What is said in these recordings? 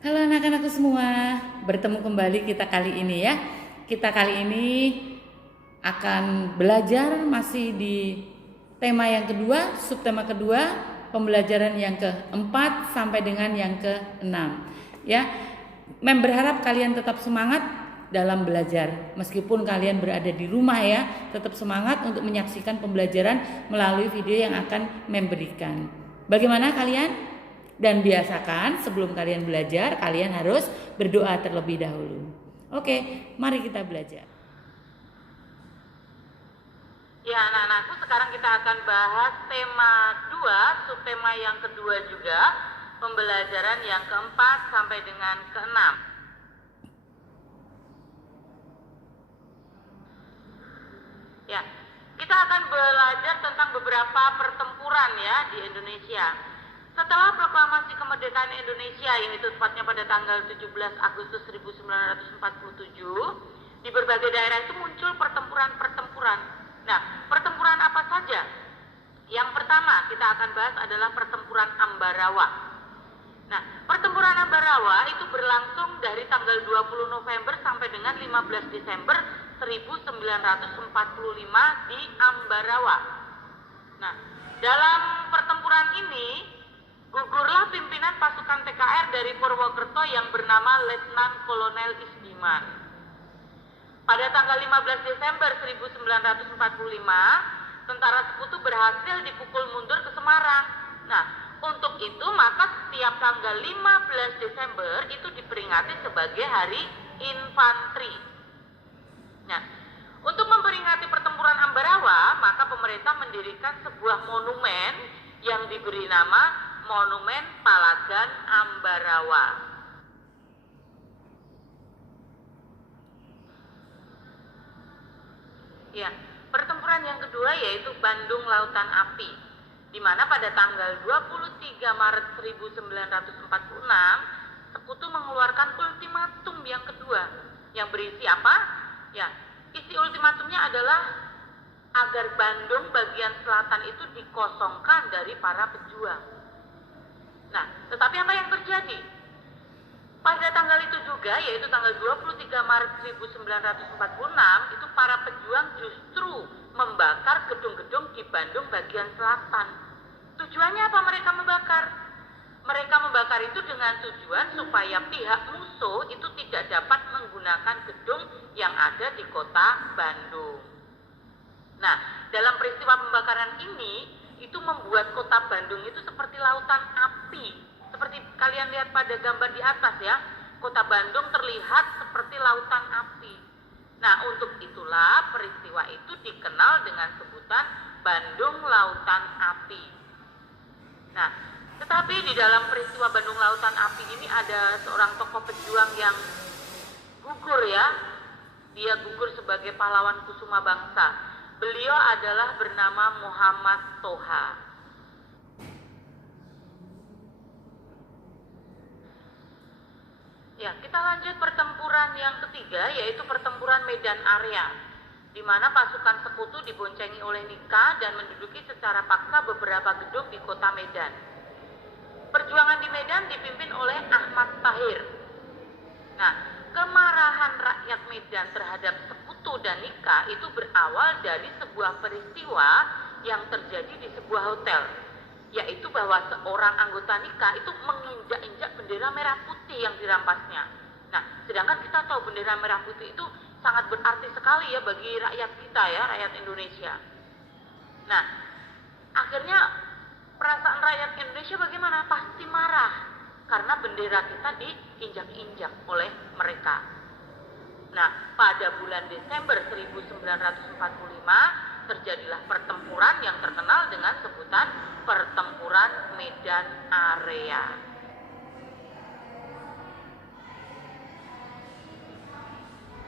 Halo anak-anakku semua, bertemu kembali kita kali ini ya. Kita kali ini akan belajar masih di tema yang kedua, subtema kedua, pembelajaran yang keempat sampai dengan yang keenam. Ya, berharap kalian tetap semangat dalam belajar. Meskipun kalian berada di rumah ya, tetap semangat untuk menyaksikan pembelajaran melalui video yang akan memberikan. Bagaimana kalian? Dan biasakan sebelum kalian belajar, kalian harus berdoa terlebih dahulu. Oke, mari kita belajar. Ya anak-anakku, sekarang kita akan bahas tema 2, subtema yang kedua juga, pembelajaran yang keempat sampai dengan keenam. Ya, kita akan belajar tentang beberapa pertempuran ya di Indonesia. Setelah proklamasi kemerdekaan Indonesia, yaitu tepatnya pada tanggal 17 Agustus 1947, di berbagai daerah itu muncul pertempuran-pertempuran. Nah, pertempuran apa saja? Yang pertama kita akan bahas adalah pertempuran Ambarawa. Nah, pertempuran Ambarawa itu berlangsung dari tanggal 20 November sampai dengan 15 Desember 1945 di Ambarawa. Nah, dalam pertempuran ini gugurlah pimpinan pasukan TKR dari Purwokerto yang bernama Letnan Kolonel Isdiman. Pada tanggal 15 Desember 1945, tentara sekutu berhasil dipukul mundur ke Semarang. Nah, untuk itu maka setiap tanggal 15 Desember itu diperingati sebagai Hari Infanteri. Nah, untuk memperingati pertempuran Ambarawa, maka pemerintah mendirikan sebuah monumen yang diberi nama Monumen Palagan Ambarawa. Ya, pertempuran yang kedua yaitu Bandung Lautan Api, di mana pada tanggal 23 Maret 1946 Sekutu mengeluarkan ultimatum yang kedua, yang berisi apa? Ya, isi ultimatumnya adalah agar Bandung bagian selatan itu dikosongkan dari para pejuang. Nah, tetapi apa yang terjadi? Pada tanggal itu juga, yaitu tanggal 23 Maret 1946, itu para pejuang justru membakar gedung-gedung di Bandung bagian selatan. Tujuannya apa mereka membakar? Mereka membakar itu dengan tujuan supaya pihak musuh itu tidak dapat menggunakan gedung yang ada di kota Bandung. Nah, dalam peristiwa pembakaran ini, itu membuat kota Bandung itu seperti lautan api. Seperti kalian lihat pada gambar di atas ya, kota Bandung terlihat seperti lautan api. Nah, untuk itulah peristiwa itu dikenal dengan sebutan Bandung Lautan Api. Nah, tetapi di dalam peristiwa Bandung Lautan Api ini ada seorang tokoh pejuang yang gugur ya. Dia gugur sebagai pahlawan Kusuma Bangsa. Beliau adalah bernama Muhammad Toha. Ya, kita lanjut pertempuran yang ketiga, yaitu pertempuran Medan Area, di mana pasukan sekutu diboncengi oleh Nika dan menduduki secara paksa beberapa gedung di kota Medan. Perjuangan di Medan dipimpin oleh Ahmad Tahir. Nah, kemarahan rakyat Medan terhadap Sekutu dan Nika itu berawal dari sebuah peristiwa yang terjadi di sebuah hotel, yaitu bahwa seorang anggota Nika itu menginjak-injak bendera merah putih yang dirampasnya. Nah, sedangkan kita tahu bendera merah putih itu sangat berarti sekali ya bagi rakyat kita ya, rakyat Indonesia. Nah, akhirnya perasaan rakyat Indonesia bagaimana? Pasti marah karena bendera kita diinjak-injak oleh mereka. Nah, pada bulan Desember 1945 terjadilah pertempuran yang terkenal dengan sebutan Pertempuran Medan Area.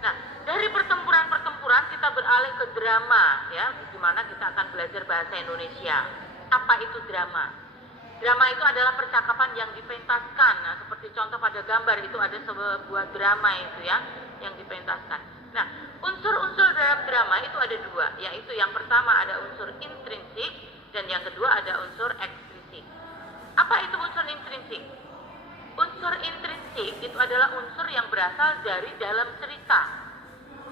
Nah, dari pertempuran-pertempuran kita beralih ke drama ya, di mana kita akan belajar bahasa Indonesia. Apa itu drama? Drama itu adalah percakapan yang dipentaskan. Nah, seperti contoh pada gambar itu ada sebuah drama itu ya, yang dipentaskan. Nah, unsur-unsur dalam drama itu ada dua, yaitu yang pertama ada unsur intrinsik dan yang kedua ada unsur ekstrisik. Apa itu unsur intrinsik? Unsur intrinsik intrinsik itu adalah unsur yang berasal dari dalam cerita.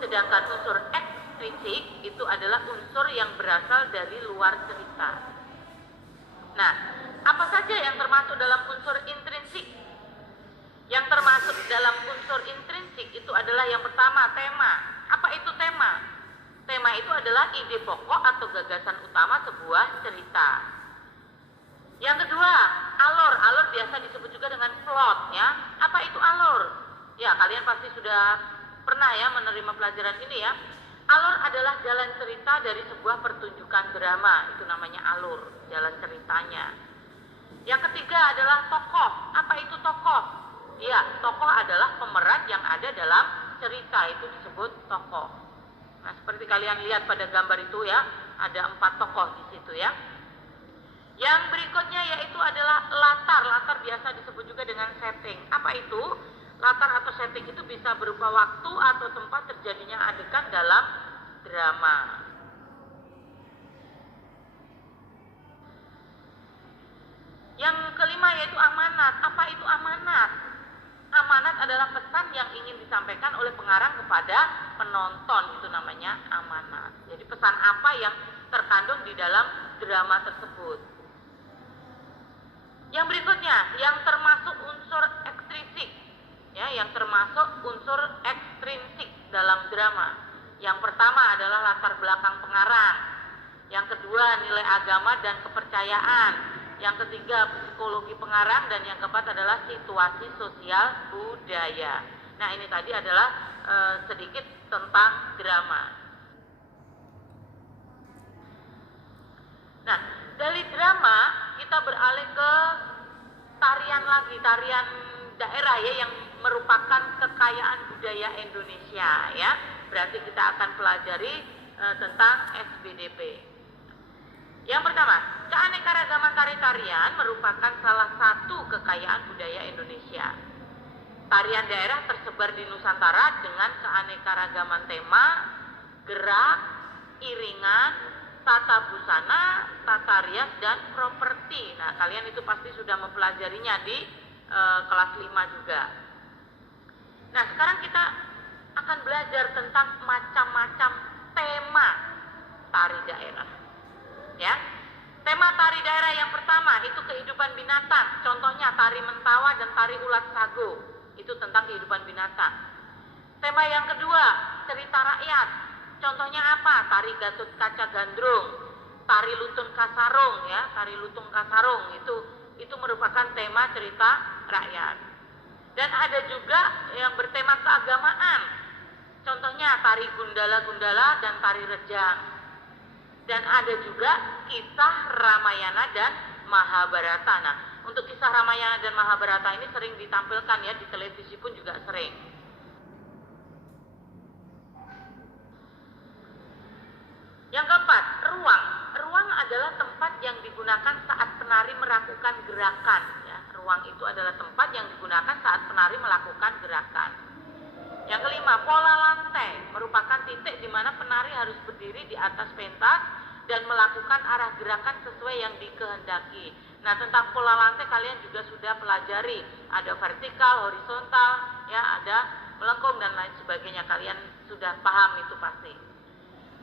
Sedangkan unsur ekstrinsik itu adalah unsur yang berasal dari luar cerita. Nah, apa saja yang termasuk dalam unsur intrinsik? Yang termasuk dalam unsur intrinsik itu adalah yang pertama, tema. Apa itu tema? Tema itu adalah ide pokok atau gagasan utama sebuah cerita. Yang kedua, alur. Alur biasa disebut juga dengan plot, ya. Apa itu alur? Ya, kalian pasti sudah pernah ya menerima pelajaran ini ya. Alur adalah jalan cerita dari sebuah pertunjukan drama. Itu namanya alur, jalan ceritanya. Yang ketiga adalah tokoh. Apa itu tokoh? Ya, tokoh adalah pemeran yang ada dalam cerita, itu disebut tokoh. Nah, seperti kalian lihat pada gambar itu ya, ada 4 tokoh di situ ya. Yang berikutnya yaitu adalah latar. Latar biasa disebut juga dengan setting. Apa itu? Latar atau setting itu bisa berupa waktu atau tempat terjadinya adegan dalam drama. Yang kelima yaitu amanat. Apa itu amanat? Amanat adalah pesan yang ingin disampaikan oleh pengarang kepada penonton. Itu namanya amanat. Jadi pesan apa yang terkandung di dalam drama tersebut. Yang berikutnya, yang termasuk unsur ekstrinsik, ya, yang termasuk unsur ekstrinsik dalam drama. Yang pertama adalah latar belakang pengarang. Yang kedua, nilai agama dan kepercayaan. Yang ketiga, psikologi pengarang. Dan yang keempat adalah situasi sosial budaya. Nah, ini tadi adalah sedikit tentang drama. Nah, dari drama kita beralih ke tarian lagi, tarian daerah ya, yang merupakan kekayaan budaya Indonesia ya. Berarti kita akan pelajari tentang SBDP. Yang pertama, keanekaragaman tari-tarian merupakan salah satu kekayaan budaya Indonesia. Tarian daerah tersebar di Nusantara dengan keanekaragaman tema, gerak, iringan, tata busana, tata rias, dan properti. Nah, kalian itu pasti sudah mempelajarinya di kelas 5 juga. Nah, sekarang kita akan belajar tentang macam-macam tema tari daerah. Ya. Tema tari daerah yang pertama itu kehidupan binatang. Contohnya tari Mentawa dan tari Ulat Sago. Itu tentang kehidupan binatang. Tema yang kedua, cerita rakyat. Contohnya apa? Tari Gatut Kaca Gandrung, tari Lutun Kasarung ya, tari Lutung Kasarung itu merupakan tema cerita rakyat. Dan ada juga yang bertema keagamaan. Contohnya tari Gundala-Gundala dan tari Rejang. Dan ada juga kisah Ramayana dan Mahabharata. Nah, untuk kisah Ramayana dan Mahabharata ini sering ditampilkan ya, di televisi pun juga sering. Yang keempat, ruang. Ruang adalah tempat yang digunakan saat penari melakukan gerakan. Ya. Ruang itu adalah tempat yang digunakan saat penari melakukan gerakan. Yang kelima, pola lantai merupakan titik di mana penari harus berdiri di atas pentas dan melakukan arah gerakan sesuai yang dikehendaki. Nah, tentang pola lantai kalian juga sudah pelajari. Ada vertikal, horizontal, ya, ada melengkung dan lain sebagainya. Kalian sudah paham itu pasti.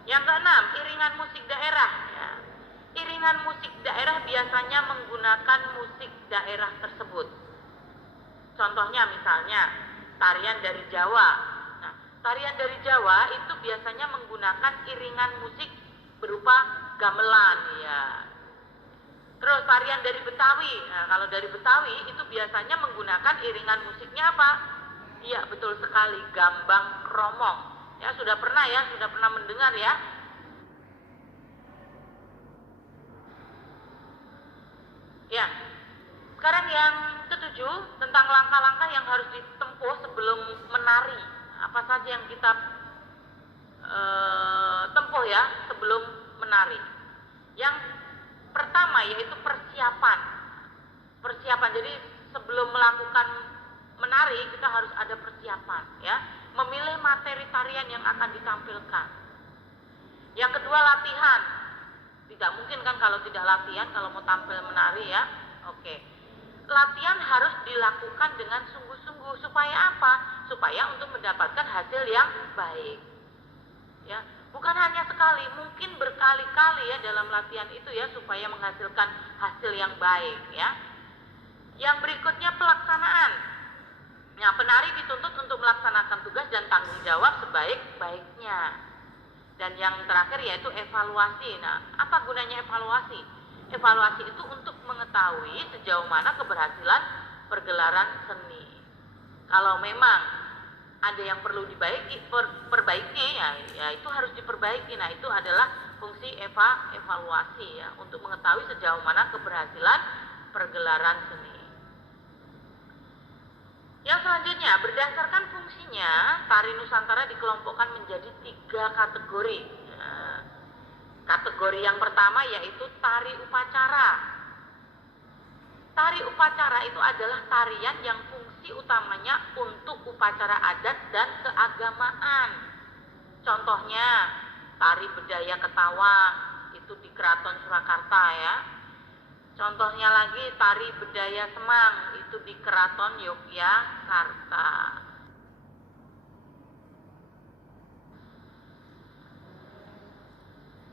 Yang keenam, iringan musik daerah. Ya. Iringan musik daerah biasanya menggunakan musik daerah tersebut. Contohnya misalnya tarian dari Jawa. Nah, tarian dari Jawa itu biasanya menggunakan iringan musik berupa gamelan ya. Terus tarian dari Betawi. Nah, kalau dari Betawi itu biasanya menggunakan iringan musiknya apa? Iya, betul sekali, gambang kromong. Ya, sudah pernah mendengar ya. Ya. Sekarang yang ketujuh, tentang langkah-langkah yang harus ditempuh sebelum menari. Apa saja yang kita tempuh ya sebelum menari. Yang pertama yaitu persiapan. Persiapan. Jadi sebelum melakukan menari kita harus ada persiapan ya. Memilih materi tarian yang akan ditampilkan. Yang kedua, latihan. Tidak mungkin kan kalau tidak latihan kalau mau tampil menari ya. Oke. latihan harus dilakukan dengan sungguh-sungguh. Supaya apa? Supaya untuk mendapatkan hasil yang baik. Ya, bukan hanya sekali, mungkin berkali-kali ya dalam latihan itu ya, supaya menghasilkan hasil yang baik ya. Yang berikutnya pelaksanaan. Nah, penari dituntut untuk melaksanakan tugas dan tanggung jawab sebaik-baiknya. Dan yang terakhir yaitu evaluasi. Nah, apa gunanya evaluasi? Evaluasi itu untuk mengetahui sejauh mana keberhasilan pergelaran seni. Kalau memang ada yang perlu perbaiki ya itu harus diperbaiki. Nah, itu adalah fungsi evaluasi ya, untuk mengetahui sejauh mana keberhasilan pergelaran seni. Yang selanjutnya, berdasarkan fungsinya, tari Nusantara dikelompokkan menjadi 3 kategori. Kategori yang pertama yaitu tari upacara. Tari upacara itu adalah tarian yang fungsi utamanya untuk upacara adat dan keagamaan. Contohnya, tari bedaya Ketawang, itu di Keraton Surakarta ya. Contohnya lagi tari bedaya Semang, itu di Keraton Yogyakarta.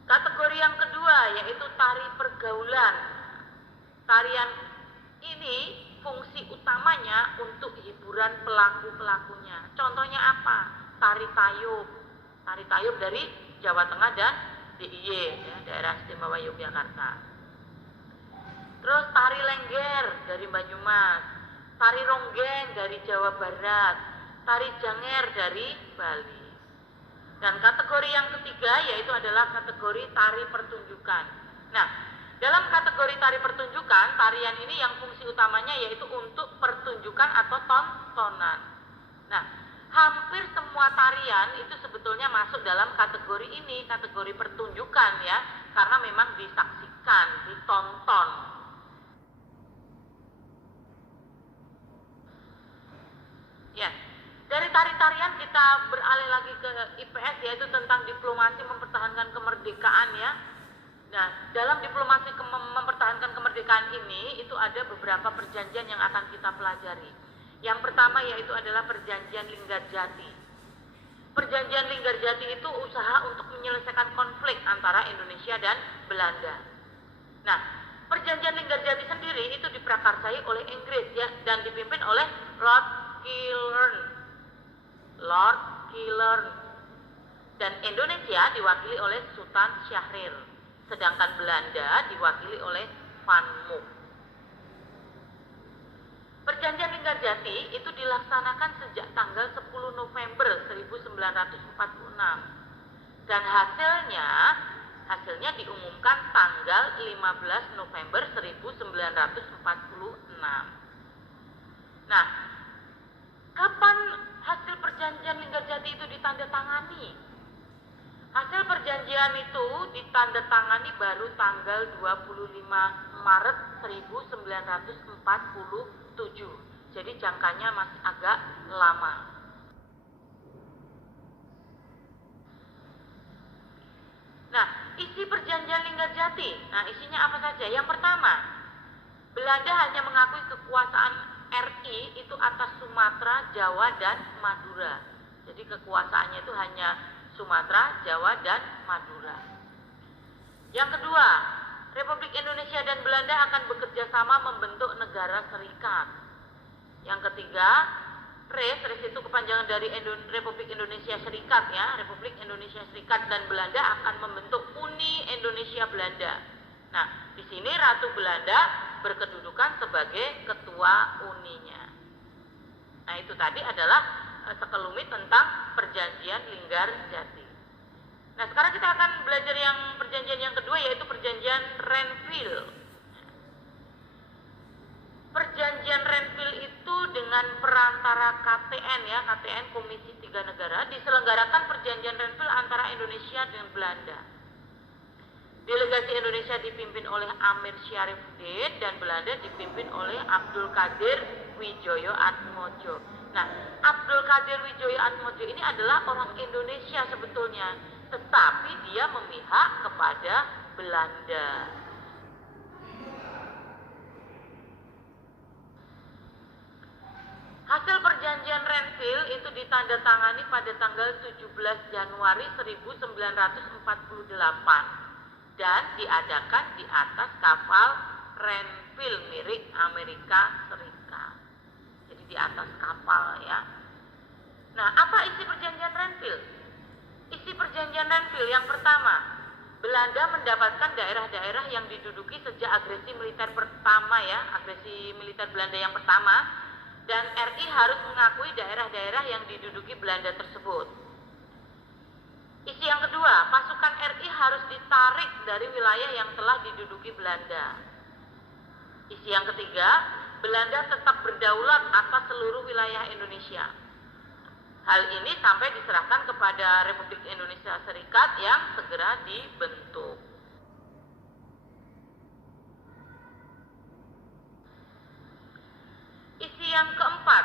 Kategori yang kedua yaitu tari pergaulan. Tarian ini fungsi utamanya untuk hiburan pelaku-pelakunya. Contohnya apa? Tari tayub. Tari tayub dari Jawa Tengah dan DIY ya, daerah istimewa Yogyakarta. Terus tari lengger dari Banyumas, tari ronggeng dari Jawa Barat, tari janger dari Bali. Dan kategori yang ketiga yaitu adalah kategori tari pertunjukan. Nah, dalam kategori tari pertunjukan, tarian ini yang fungsi utamanya yaitu untuk pertunjukan atau tontonan. Nah, hampir semua tarian itu sebetulnya masuk dalam kategori ini, kategori pertunjukan ya, karena memang disaksikan, ditonton. Ya, dari tari-tarian kita beralih lagi ke IPS yaitu tentang diplomasi mempertahankan kemerdekaan ya. Nah, dalam diplomasi mempertahankan kemerdekaan ini itu ada beberapa perjanjian yang akan kita pelajari. Yang pertama yaitu adalah perjanjian Linggarjati. Perjanjian Linggarjati itu usaha untuk menyelesaikan konflik antara Indonesia dan Belanda. Nah, perjanjian Linggarjati sendiri itu diprakarsai oleh Inggris ya, dan dipimpin oleh Lord Killern, dan Indonesia diwakili oleh Sultan Syahrir, sedangkan Belanda diwakili oleh Van Mook. Perjanjian Linggarjati itu dilaksanakan sejak tanggal 10 November 1946 dan hasilnya diumumkan tanggal 15 November 1946. Nah, kapan hasil perjanjian Linggarjati itu ditandatangani? Hasil perjanjian itu ditandatangani baru tanggal 25 Maret 1947. Jadi jangkanya masih agak lama. Nah, isi perjanjian Linggarjati. Nah, isinya apa saja? Yang pertama, Belanda hanya mengakui kekuasaan RI itu atas Sumatera, Jawa, dan Madura. Jadi kekuasaannya itu hanya Sumatera, Jawa, dan Madura. Yang kedua, Republik Indonesia dan Belanda akan bekerja sama membentuk negara serikat. Yang ketiga, RIS itu kepanjangan dari Republik Indonesia Serikat ya. Republik Indonesia Serikat dan Belanda akan membentuk Uni Indonesia Belanda. Nah, di sini Ratu Belanda berkedudukan sebagai ketua uninya. Nah, itu tadi adalah sekelumit tentang perjanjian Linggarjati. Nah, sekarang kita akan belajar yang perjanjian yang kedua yaitu perjanjian Renville. Perjanjian Renville itu dengan perantara KTN ya, KTN Komisi 3 Negara, diselenggarakan perjanjian Renville antara Indonesia dengan Belanda. Delegasi Indonesia dipimpin oleh Amir Syarifuddin dan Belanda dipimpin oleh Abdul Qadir Widjoyo Atmojo. Nah, Abdul Qadir Widjoyo Atmojo ini adalah orang Indonesia sebetulnya, tetapi dia memihak kepada Belanda. perjanjian Renville itu ditandatangani pada tanggal 17 Januari 1948 dan diadakan di atas kapal Renville milik Amerika Serikat. Jadi di atas kapal ya. Nah, apa isi perjanjian Renville? Isi perjanjian Renville yang pertama, Belanda mendapatkan daerah-daerah yang diduduki sejak agresi militer pertama ya, agresi militer Belanda yang pertama, dan RI harus mengakui daerah-daerah yang diduduki Belanda tersebut. Isi yang kedua, pasukan RI harus ditarik dari wilayah yang telah diduduki Belanda. Isi yang ketiga, Belanda tetap berdaulat atas seluruh wilayah Indonesia. Hal ini sampai diserahkan kepada Republik Indonesia Serikat yang segera dibentuk. Isi yang keempat,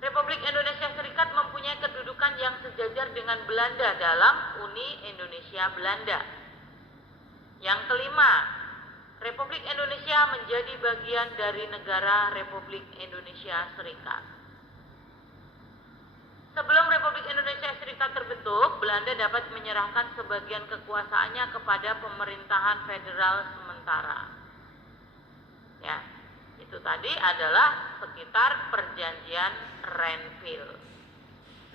Republik Indonesia Serikat mempunyai kedudukan yang sejajar dengan Belanda dalam Uni Indonesia Belanda. Yang kelima, Republik Indonesia menjadi bagian dari negara Republik Indonesia Serikat. Sebelum Republik Indonesia Serikat terbentuk, Belanda dapat menyerahkan sebagian kekuasaannya kepada pemerintahan federal sementara. Ya, itu tadi adalah sekitar perjanjian Renville.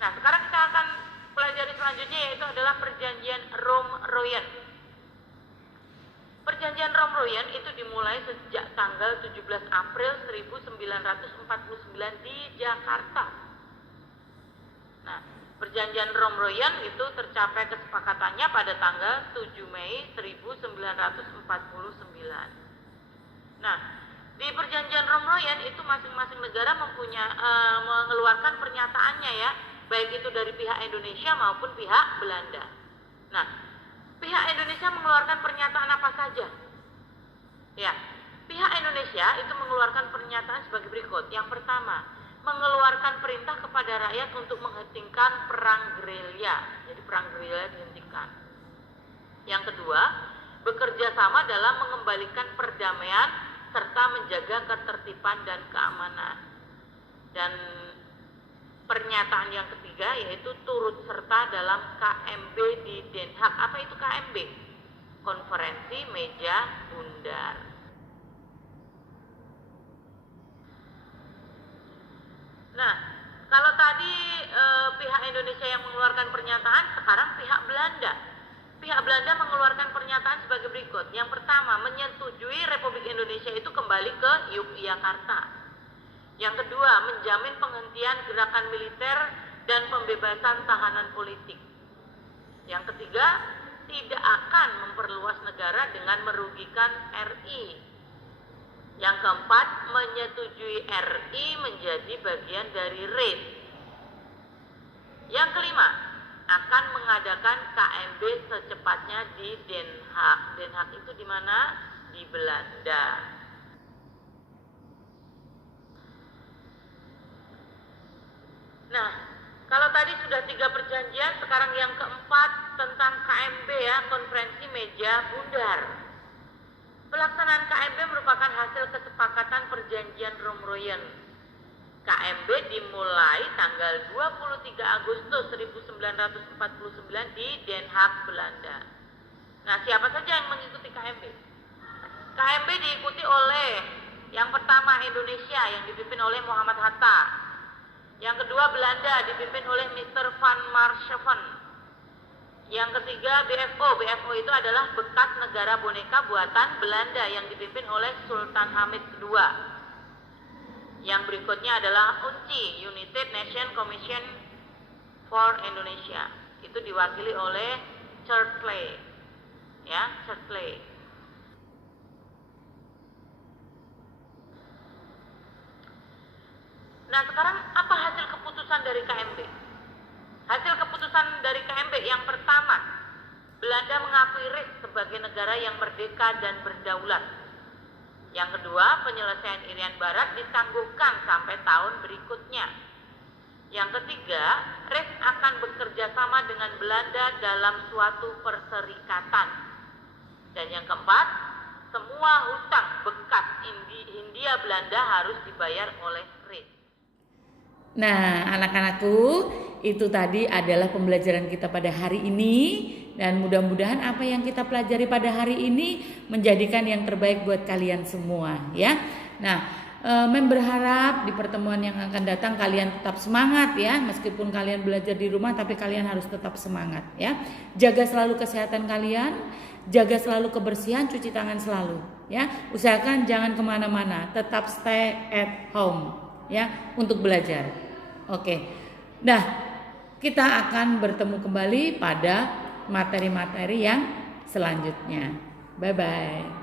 Nah, sekarang kita akan pelajari selanjutnya, yaitu adalah perjanjian Rohm-Royen. Perjanjian Rohm-Royen itu dimulai sejak tanggal 17 April 1949 di Jakarta. Nah, perjanjian Rohm-Royen itu tercapai kesepakatannya pada tanggal 7 Mei 1949. Nah, di perjanjian Rohm-Royen itu masing-masing negara mengeluarkan pernyataannya ya, baik itu dari pihak Indonesia maupun pihak Belanda. Nah, pihak Indonesia mengeluarkan pernyataan apa saja? Ya, pihak Indonesia itu mengeluarkan pernyataan sebagai berikut. Yang pertama, mengeluarkan perintah kepada rakyat untuk menghentikan perang gerilya. Jadi perang gerilya dihentikan. Yang kedua, bekerja sama dalam mengembalikan perdamaian serta menjaga ketertiban dan keamanan. Dan pernyataan yang ketiga yaitu turut serta dalam KMB di Den Haag. Apa itu KMB? Konferensi Meja Bundar. Nah, kalau tadi pihak Indonesia yang mengeluarkan pernyataan, sekarang pihak Belanda. Pihak Belanda mengeluarkan pernyataan sebagai berikut. Yang pertama, menyetujui Republik Indonesia itu kembali ke Yogyakarta. Yang kedua, menjamin penghentian gerakan militer dan pembebasan tahanan politik. Yang ketiga, tidak akan memperluas negara dengan merugikan RI. Yang keempat, menyetujui RI menjadi bagian dari RIS. Yang kelima, akan mengadakan KMB secepatnya di Den Haag. Den Haag itu di mana? Di Belanda. Nah, kalau tadi sudah 3 perjanjian, sekarang yang keempat tentang KMB ya, Konferensi Meja Bundar. Pelaksanaan KMB merupakan hasil kesepakatan perjanjian Rohm-Royen. KMB dimulai tanggal 23 Agustus 1949 di Den Haag, Belanda. Nah, siapa saja yang mengikuti KMB? KMB diikuti oleh yang pertama Indonesia yang dipimpin oleh Muhammad Hatta. Yang kedua Belanda dipimpin oleh Mr. van Marshoven. Yang ketiga BFO. BFO itu adalah bekas negara boneka buatan Belanda yang dipimpin oleh Sultan Hamid II. Yang berikutnya adalah UNCI, United Nations Commission for Indonesia. Itu diwakili oleh Churchley. Ya, Churchley. Nah, sekarang apa hasil keputusan dari KMB? Hasil keputusan dari KMB yang pertama, Belanda mengakui RIS sebagai negara yang merdeka dan berdaulat. Yang kedua, penyelesaian Irian Barat ditangguhkan sampai tahun berikutnya. Yang ketiga, RIS akan bekerja sama dengan Belanda dalam suatu perserikatan. Dan yang keempat, semua hutang bekas Hindia Belanda harus dibayar oleh RIS. Nah, anak-anakku, itu tadi adalah pembelajaran kita pada hari ini, dan mudah-mudahan apa yang kita pelajari pada hari ini menjadikan yang terbaik buat kalian semua ya. Nah, berharap di pertemuan yang akan datang kalian tetap semangat ya, meskipun kalian belajar di rumah tapi kalian harus tetap semangat ya. Jaga selalu kesehatan kalian, jaga selalu kebersihan, cuci tangan selalu ya. Usahakan jangan kemana-mana, tetap stay at home ya untuk belajar. Oke. Nah, kita akan bertemu kembali pada materi-materi yang selanjutnya. Bye bye.